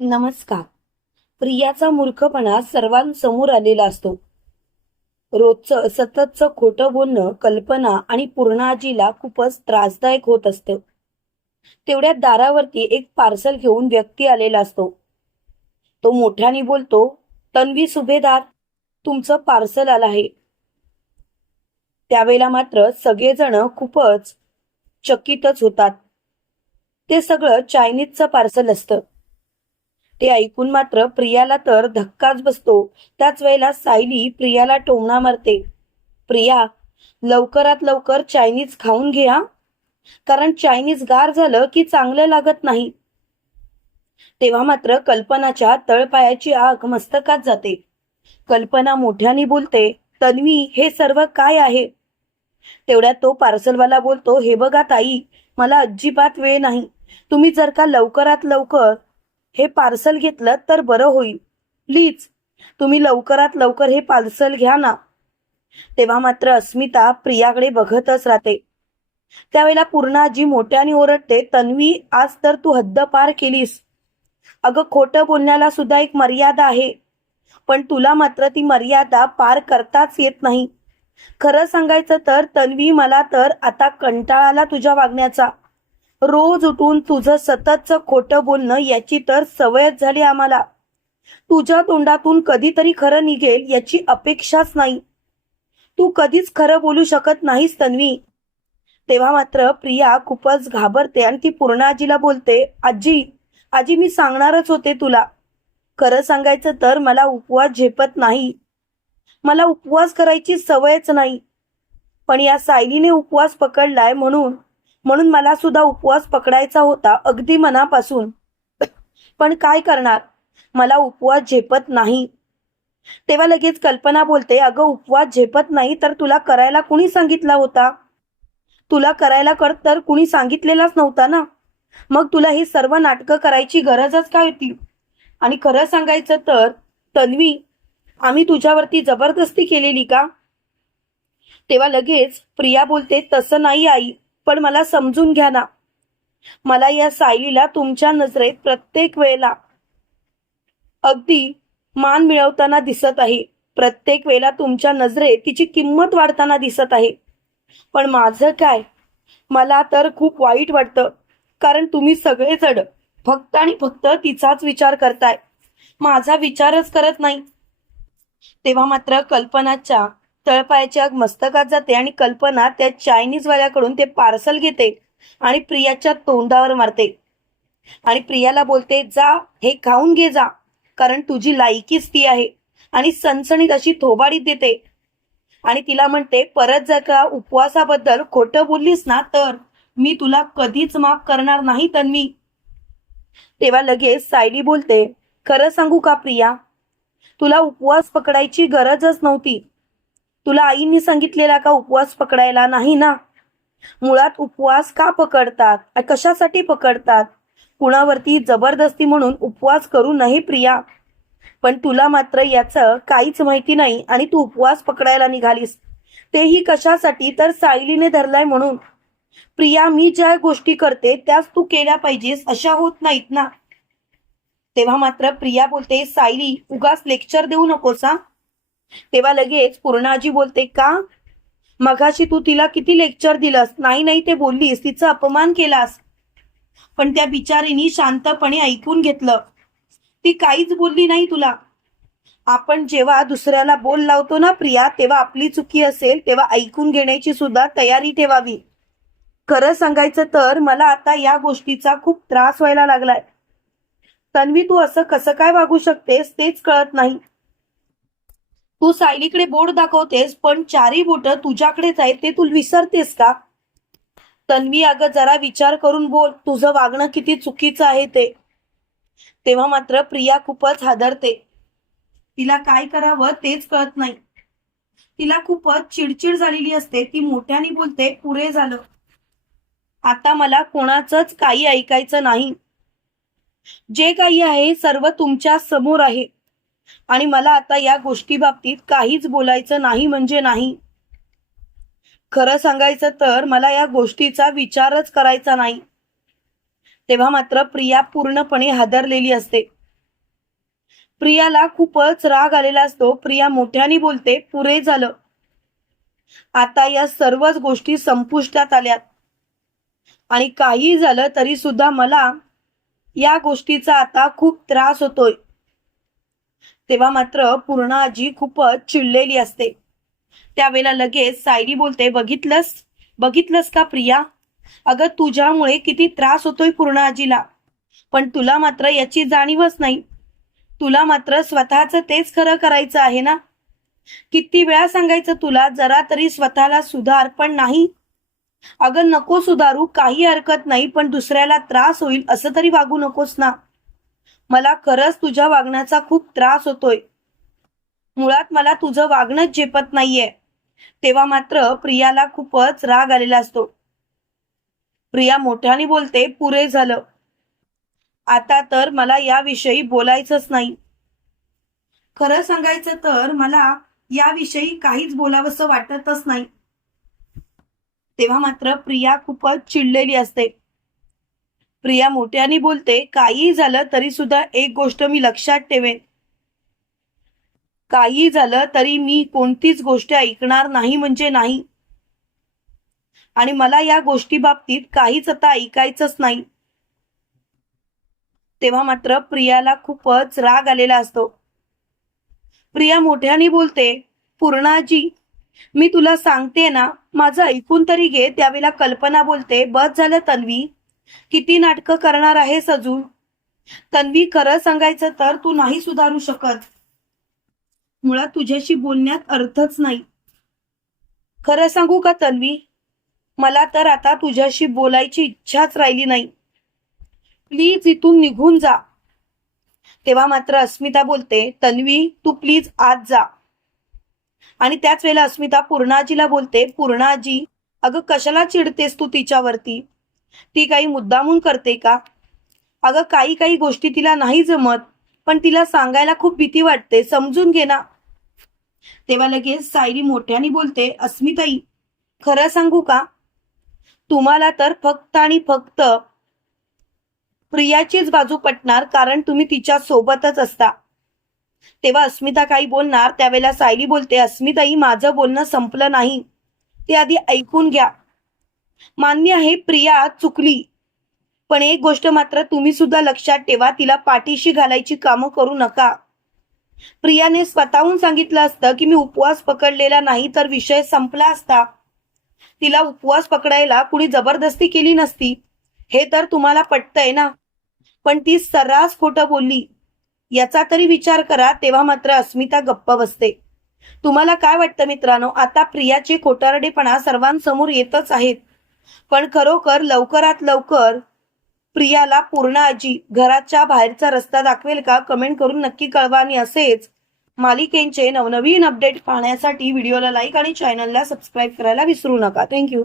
नमस्कार. प्रियाचा मूर्खपणा सर्वांसमोर आलेला असतो. रोजचं सततचं खोटं बोलणं कल्पना आणि पूर्णाजीला खूपच त्रासदायक होत असतं. तेवढ्या दारावरती एक पार्सल घेऊन व्यक्ती आलेला असतो. तो मोठ्याने बोलतो तन्वी सुभेदार तुमचं पार्सल आलं आहे. त्यावेळेला मात्र सगळेजण खूपच चकितच होतात. ते सगळं चायनीजचं पार्सल असतं. ते ऐकून मात्र प्रियाला तर धक्काच बसतो. त्याच वेळेला सायली प्रियाला टोमणा मारते. प्रिया लवकरात लवकर चायनीज खाऊन घ्या कारण चायनीज गार झालं की चांगलं लागत नाही. तेव्हा मात्र कल्पनाच्या तळपायाची आग मस्तकात जाते. कल्पना मोठ्याने बोलते तन्वी हे सर्व काय आहे? तेवढ्यात तो पार्सलवाला बोलतो हे बघा ताई मला अजिबात वेळ नाही. तुम्ही जर का लवकरात लवकर हे पार्सल घेतलं तर बरं होईल. प्लीज तुम्ही लवकरात लवकर हे पार्सल घ्या ना. तेव्हा मात्र अस्मिता प्रियाकडे बघतच राहते. त्यावेळेला पूर्णाजी मोठ्याने ओरडते तन्वी आज तर तू हद्द पार केलीस. अगं खोटं बोलण्याला सुद्धा एक मर्यादा आहे. पण तुला मात्र ती मर्यादा पार करताच येत नाही. खरं सांगायचं तर तन्वी मला तर आता कंटाळाला तुझ्या वागण्याचा. रोज उठून तुझं सततचं खोटं बोलणं याची तर सवयच झाली आम्हाला. तुझ्या तोंडातून कधीतरी खरं निघेल याची अपेक्षाच नाही. तू कधीच खरं बोलू शकत नाहीस तन्वी. तेव्हा मात्र प्रिया खूपच घाबरते आणि ती पूर्ण आजीला बोलते आजी आजी मी सांगणारच होते तुला. खरं सांगायचं तर मला उपवास झेपत नाही. मला उपवास करायची सवयच नाही. पण या सायलीने उपवास पकडलाय म्हणून म्हणून मला सुद्धा उपवास पकडायचा होता अगदी मनापासून. पण काय करणार? मला उपवास झेपत नाही. तेव्हा लगेच कल्पना बोलते अगं उपवास झेपत नाही तर तुला करायला कुणी सांगितला होता? तुला करायला कर तर कुणी सांगितलेलाच नव्हता ना? मग तुला ही सर्व नाटकं करायची गरजच काय होती? आणि खरं सांगायचं तर तन्वी आम्ही तुझ्यावरती जबरदस्ती केलेली का? तेव्हा लगेच प्रिया बोलते तसं नाही आई. पण मला समजून घ्या ना. मला या सायलीला तुमच्या नजरेत प्रत्येक वेळेला अगदी मान मिळवताना दिसत आहे. प्रत्येक वेळेला तुमच्या नजरेत तिची किंमत वाढताना दिसत आहे. पण माझं काय? मला तर खूप वाईट वाटतं. कारण तुम्ही सगळेजण फक्त आणि फक्त तिचाच विचार करताय. माझा विचारच करत नाही. तेव्हा मात्र कल्पनाच्या तळपायाची आग मस्तकात जाते आणि कल्पना त्या चायनीज वाल्याकडून ते पार्सल घेते आणि प्रियाच्या तोंडावर मारते. आणि प्रियाला बोलते जा हे खाऊन घे जा कारण तुझी लायकीच ती आहे. आणि सणसणीत अशी थोबाडीत देते. आणि तिला म्हणते परत जर का उपवासाबद्दल खोटं बोललीस ना तर मी तुला कधीच माफ करणार नाही तन्वी. तेव्हा लगेच सायली बोलते खरं सांगू का प्रिया? तुला उपवास पकडायची गरजच नव्हती. तुला आईने सांगितलेला का उपवास पकडायला नाही ना? मुळात उपवास का पकडतात? कशासाठी पकडतात? कुणावरती जबरदस्ती म्हणून उपवास करू नये प्रिया. पण तुला मात्र याचं काहीच माहिती नाही आणि तू उपवास पकडायला निघालीस. तेही कशासाठी तर सायलीने धरलाय म्हणून. प्रिया मी ज्या गोष्टी करते त्याच तू केल्या पाहिजेस अशा होत नाहीत ना? तेव्हा मात्र प्रिया बोलते सायली उगाच लेक्चर देऊ नकोसा तेव्हा लगेच पूर्णाजी बोलते का? मगाशी तू तिला किती लेक्चर दिलंस? नाही नाही ते बोललीस तिचा अपमान केलास. पण त्या बिचारीनी शांतपणे ऐकून घेतलं. ती काहीच बोलली नाही तुला. आपण जेव्हा दुसऱ्याला बोल लावतो ना प्रिया तेव्हा आपली चुकी असेल तेव्हा ऐकून घेण्याची सुद्धा तयारी ठेवावी. खरं सांगायचं तर मला आता या गोष्टीचा खूप त्रास व्हायला लागलाय. तन्वी तू असं कसं काय वागू शकतेस तेच कळत नाही. तू सायलीकडे बोट दाखवतेस पण चारी बोट तुझ्याकडेच आहेत ते तू विसरतेस का? तन्वी अगं जरा विचार करून बोल तुझं वागणं किती चुकीचं आहे ते. तेव्हा मात्र प्रिया खूपच हादरते. तिला काय करावं तेच कळत नाही. तिला खूपच चिडचिड झालेली असते ती मोठ्याने बोलते पुरे झालं. आता मला कोणाचंच काही ऐकायचं नाही. जे काही आहे सर्व तुमच्यासमोर आहे. आणि मला आता या गोष्टी बाबतीत काहीच बोलायचं नाही म्हणजे नाही. खरं सांगायचं तर मला या गोष्टीचा विचारच करायचा नाही. तेव्हा मात्र प्रिया पूर्णपणे हादरलेली असते. प्रियाला खूपच राग आलेला असतो. प्रिया मोठ्याने बोलते पुरे झालं. आता या सर्वच गोष्टी संपुष्टात आल्यात. आणि काही झालं तरी सुद्धा मला या गोष्टीचा आता खूप त्रास होतोय. तेव्हा मात्र पूर्ण आजी खूपच चिडलेली असते. त्यावेळेला लगेच सायरी बोलते बघितलंस? बघितलंस का प्रिया? अगं तुझ्यामुळे किती त्रास होतोय पूर्ण आजीला पण तुला मात्र याची जाणीवच नाही. तुला मात्र स्वतःच तेच खरं करायचं आहे ना? किती वेळा सांगायचं तुला जरा तरी स्वतःला सुधार पण नाही. अगं नको सुधारू काही हरकत नाही पण दुसऱ्याला त्रास होईल असं तरी वागू नकोस ना. मला खरंच तुझ्या वागण्याचा खूप त्रास होतोय. मुळात मला तुझं वागणंच झेपत नाहीये. तेव्हा मात्र प्रियाला खूपच राग आलेला असतो. प्रिया मोठ्याने बोलते पुरे झालं. आता तर मला याविषयी बोलायचंच नाही. खरं सांगायचं तर मला याविषयी काहीच बोलावंसं वाटतच नाही. तेव्हा मात्र प्रिया खूपच चिडलेली असते. प्रिया मोठ्याने बोलते काही झालं तरी सुद्धा एक गोष्ट मी लक्षात ठेवेन. काही झालं तरी मी कोणतीच गोष्ट ऐकणार नाही म्हणजे नाही. आणि मला या गोष्टी बाबतीत काहीच आता ऐकायचंच नाही. तेव्हा मात्र प्रियाला खूपच राग आलेला असतो. प्रिया मोठ्याने बोलते पूर्णाजी मी तुला सांगते ना माझं ऐकून तरी घे त्यावेळेला कल्पना बोलते बस झालं तन्वी किती नाटकं करणार आहेस अजून तन्वी खरं सांगायचं तर तू नाही सुधारू शकत. मुळात तुझ्याशी बोलण्यात अर्थच नाही. खरं सांगू का तन्वी? मला तर आता तुझ्याशी बोलायची इच्छाच राहिली नाही. प्लीज इथून निघून जा. तेव्हा मात्र अस्मिता बोलते तन्वी तू प्लीज आज जा. आणि त्याच वेळेला अस्मिता पूर्णाजीला बोलते पूर्णाजी अगं कशाला चिडतेस तू तिच्यावरती? ती काही मुद्दामून करते का? अगं काही काही गोष्टी तिला नाही जमत पण तिला सांगायला खूप भीती वाटते. समजून घे ना. तेव्हा लगेच सायरी मोठ्याने बोलते अस्मिताई खरं सांगू का? तुम्हाला तर फक्त आणि फक्त प्रियाचीच बाजू पटणार कारण तुम्ही तिच्या सोबतच असता. तेव्हा अस्मिता काही बोलणार त्यावेळेला सायली बोलते अस्मिताई माझं बोलणं संपलं नाही. ते आधी ऐकून घ्या. मान्य आहे प्रिया चुकली. पण एक गोष्ट मात्र तुम्ही सुद्धा लक्षात ठेवा तिला पाठीशी घालायची कामं करू नका. प्रियाने स्वतःहून सांगितलं असतं की मी उपवास पकडलेला नाही तर विषय संपला असता. तिला उपवास पकडायला कुणी जबरदस्ती केली नसती. हे तर तुम्हाला पटतंय ना? पण ती सर्रास खोटं बोलली. याचा तरी विचार करा तेव्हा मात्र अस्मिता गप्प बसते. तुम्हाला काय वाटतं मित्रांनो? आता प्रियाचे खोटारडेपणा सर्वांसमोर येतच आहेत. पण खरोखर लवकरात लवकर प्रियाला पूर्ण आजी घराच्या बाहेरचा रस्ता दाखवेल का? कमेंट करून नक्की कळवा. आणि असेच मालिकेंचे नवनवीन अपडेट पाहण्यासाठी व्हिडिओला लाईक आणि चॅनलला सबस्क्राईब करायला विसरू नका. थँक्यू